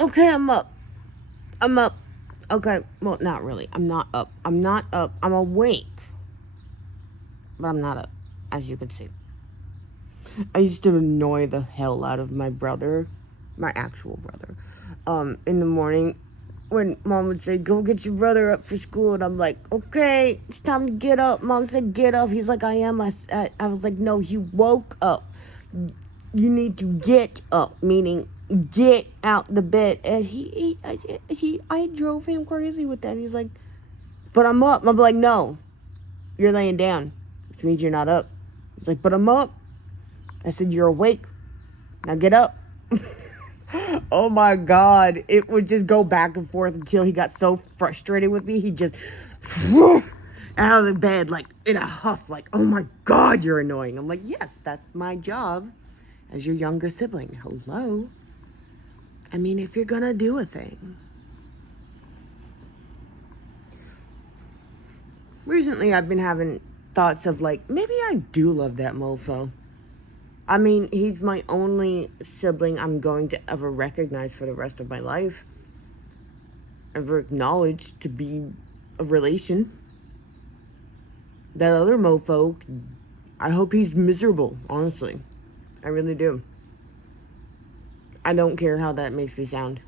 Okay, I'm up. I'm up. Okay, well, not really. I'm not up. I'm not up. I'm awake. But I'm not up, as you can see. I used to annoy the hell out of my brother, my actual brother, in the morning when mom would say, go get your brother up for school. And I'm like, okay, it's time to get up. Mom said, get up. He's like, I am. I was like, no, you woke up. You need to get up, meaning get out the bed. And I drove him crazy with that. He's like, but I'm up. I'm like, no, you're laying down, which means you're not up. He's like, but I'm up. I said, you're awake. Now get up. Oh my God. It would just go back and forth until he got so frustrated with me. He just out of the bed, like in a huff, like, oh my God, you're annoying. I'm like, yes, that's my job as your younger sibling. Hello. I mean, if you're gonna do a thing. Recently, I've been having thoughts of like, maybe I do love that mofo. I mean, he's my only sibling I'm going to ever recognize for the rest of my life. Ever acknowledge to be a relation. That other mofo, I hope he's miserable, honestly. I really do. I don't care how that makes me sound.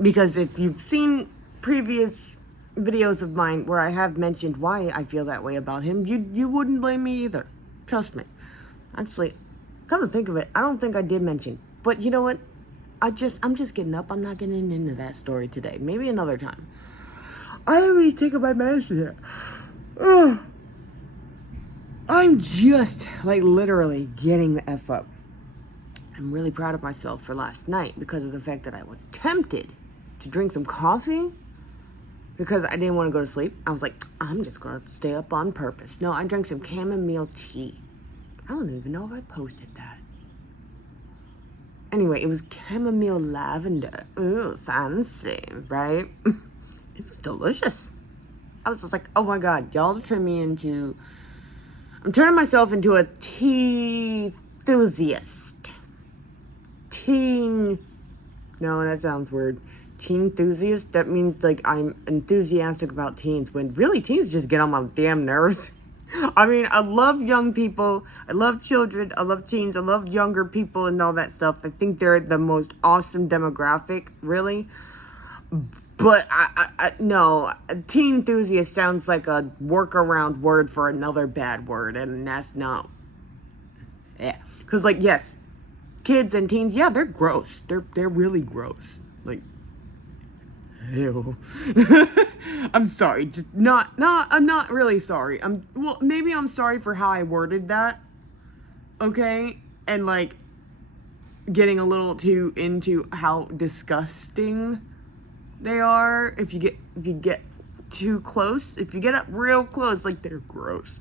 Because if you've seen previous videos of mine where I have mentioned why I feel that way about him, you wouldn't blame me either. Trust me. Actually, come to think of it, I don't think I did mention. But you know what? I'm just getting up. I'm not getting into that story today. Maybe another time. I haven't even taken my medicine yet. Ugh. I'm just like literally getting the F up. I'm really proud of myself for last night because of the fact that I was tempted to drink some coffee because I didn't want to go to sleep. I was like, I'm just going to stay up on purpose. No, I drank some chamomile tea. I don't even know if I posted that. Anyway, it was chamomile lavender. Ooh, fancy, right? It was delicious. I was just like, oh my God, y'all turn me into... I'm turning myself into a tea enthusiast. No, that sounds weird. Teen enthusiast? That means like I'm enthusiastic about teens when really teens just get on my damn nerves. I mean, I love young people. I love children. I love teens. I love younger people and all that stuff. I think they're the most awesome demographic, really. But no, teen enthusiast sounds like a workaround word for another bad word, and that's not. Yeah, because like yes, kids and teens, yeah, they're gross. They're really gross. Like, ew. I'm sorry, just I'm not really sorry. Well, maybe I'm sorry for how I worded that. Okay, and like getting a little too into how disgusting they are. If you get too close, if you get up real close, like they're gross.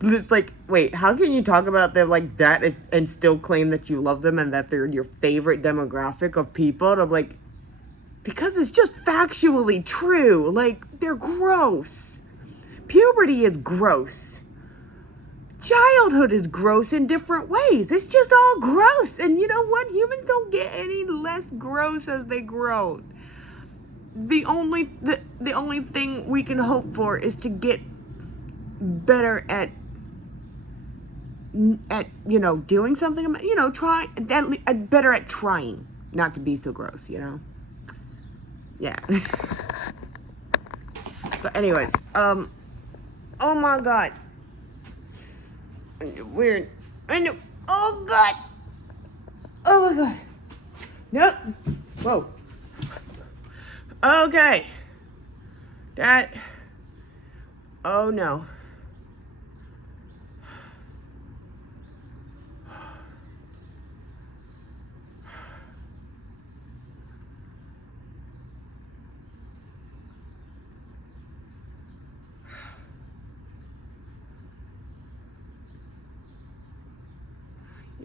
It's like, wait, how can you talk about them like that and still claim that you love them and that they're your favorite demographic of people? And I'm like, because it's just factually true. Like, they're gross. Puberty is gross. Childhood is gross in different ways. It's just all gross. And you know what? Humans don't get any less gross as they grow. The only thing we can hope for is to get better at doing something, better at trying not to be so gross, yeah. But anyways, oh my God, weird. Oh God, oh my God, nope. Whoa. Okay, oh no.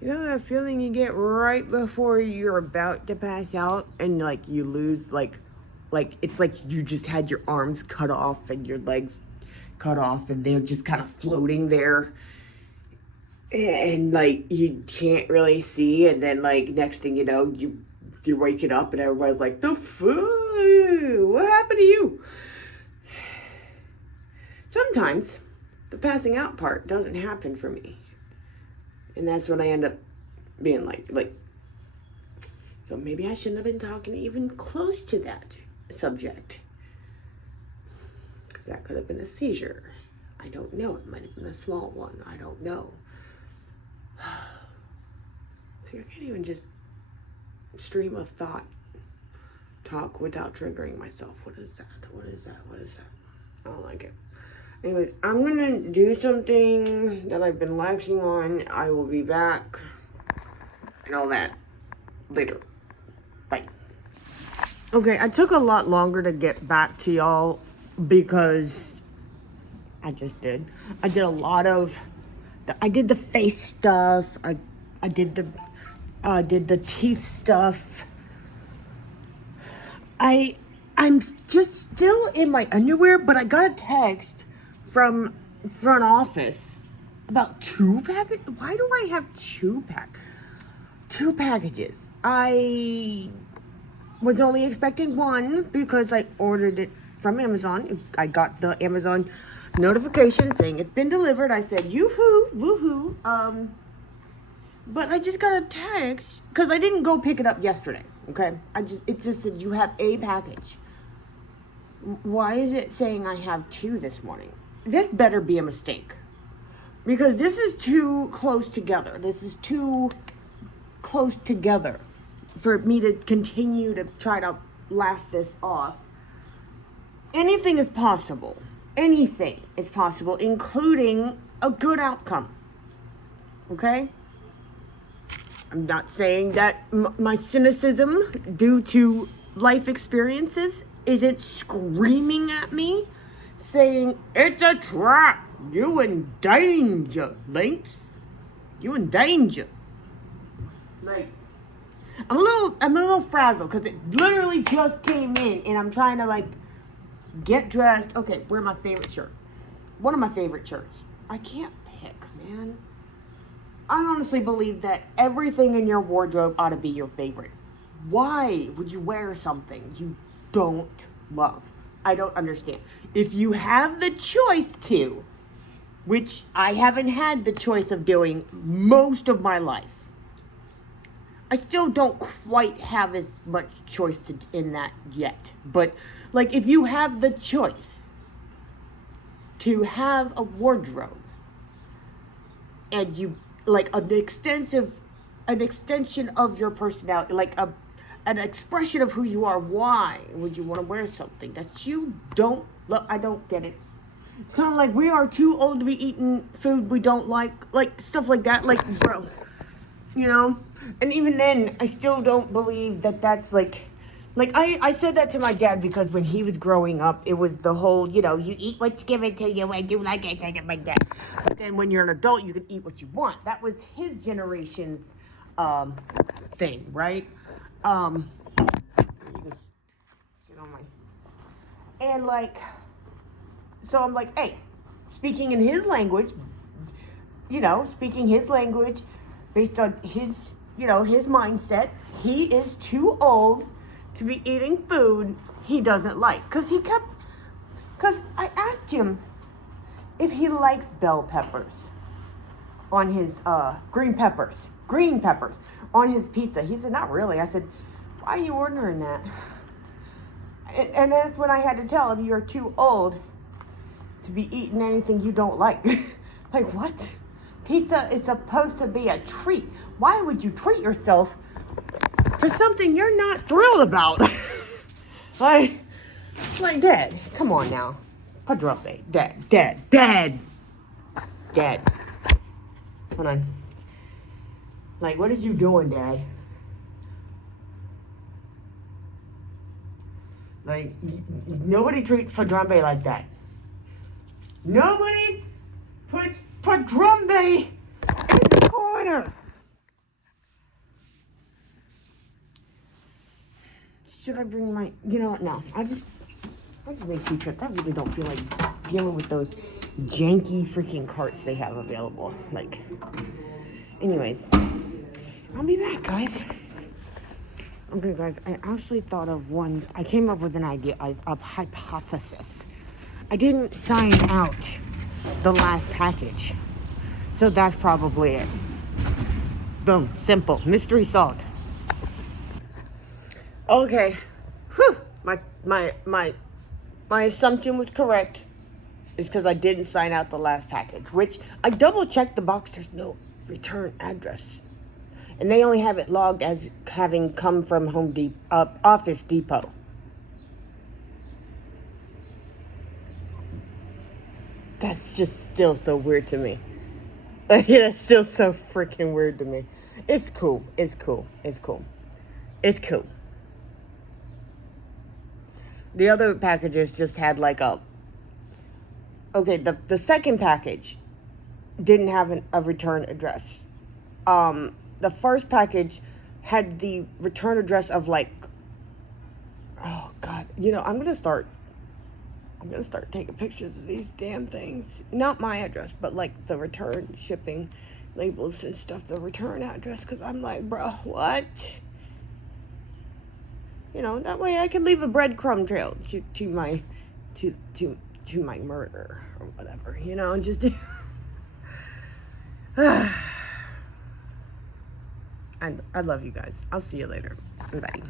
You know that feeling you get right before you're about to pass out and like you lose like it's like you just had your arms cut off and your legs cut off and they're just kind of floating there and like you can't really see, and then like next thing you know, you're waking up and everybody's like, the fuck, what happened to you? Sometimes the passing out part doesn't happen for me, and that's when I end up being like, so maybe I shouldn't have been talking even close to that subject, because that could have been a seizure. I don't know. It might have been a small one. I don't know. So you can't even just stream of thought talk without triggering myself. What is that? What is that? What is that? I don't like it. Anyways, I'm gonna do something that I've been laxing on. I will be back and all that later. Bye. Okay, I took a lot longer to get back to y'all because I just did. I did a lot of, I did the face stuff. I did the teeth stuff. I'm just still in my underwear, but I got a text from front office about 2 packages. Why do I have 2 packages? I was only expecting 1 because I ordered it from Amazon. I got the Amazon notification saying it's been delivered. I said, yoo-hoo, woohoo. But I just got a text because I didn't go pick it up yesterday. Okay, it just said you have a package. Why is it saying I have 2 this morning? This better be a mistake, because this is too close together. This is too close together for me to continue to try to laugh this off. Anything is possible. Anything is possible, including a good outcome. Okay? I'm not saying that my cynicism due to life experiences isn't screaming at me, saying, it's a trap, you in danger, Lynx. You in danger. Like, I'm a little frazzled because it literally just came in and I'm trying to like get dressed. Okay, wear my favorite shirt. One of my favorite shirts. I can't pick, man. I honestly believe that everything in your wardrobe ought to be your favorite. Why would you wear something you don't love? I don't understand. If you have the choice to, which I haven't had the choice of doing most of my life, I still don't quite have as much choice in that yet. But like, if you have the choice to have a wardrobe and you like an extension of your personality, like an expression of who you are, why would you want to wear something that you don't love? I don't get it. It's kind of like we are too old to be eating food we don't like stuff like that. Like, bro, you know? And even then, I still don't believe that that's like I said that to my dad because when he was growing up, it was the whole, you know, you eat what's given to you and you like it, like that. But then when you're an adult, you can eat what you want. That was his generation's thing, right? You just sit on my... And like, so I'm like, hey, speaking in his language, you know, speaking his language based on his, you know, his mindset, he is too old to be eating food he doesn't like. Because I asked him if he likes bell peppers on his, green peppers on his pizza. He said, not really. I said, why are you ordering that? And that's when I had to tell him, you're too old to be eating anything you don't like. Like, what? Pizza is supposed to be a treat. Why would you treat yourself to something you're not thrilled about? like, Dad, come on now. Padrone, Dad. Hold on. Like, what is you doing, Dad? Like, nobody treats Padrone like that. Nobody puts Padrone in the corner. Should I bring my, you know what, no. I just made 2 trips. I really don't feel like dealing with those janky freaking carts they have available. Like, anyways, I'll be back, guys. Okay, guys, I actually thought of one. I came up with an idea, a hypothesis. I didn't sign out the last package, so that's probably it. Boom, simple, mystery solved. Okay, whew. My assumption was correct. It's because I didn't sign out the last package, which I double checked the box. There's no return address, and they only have it logged as having come from Office Depot. That's just still so weird to me. Like, that's still so freaking weird to me. It's cool. It's cool. It's cool. It's cool. The other packages just had like a... Okay, the second package didn't have a return address. The first package had the return address of like... Oh, God. You know, I'm going to start taking pictures of these damn things. Not my address, but like the return shipping labels and stuff, the return address, because I'm like, bro, what? You know, that way I can leave a breadcrumb trail to my murder or whatever, you know, and just I love you guys. I'll see you later. Bye.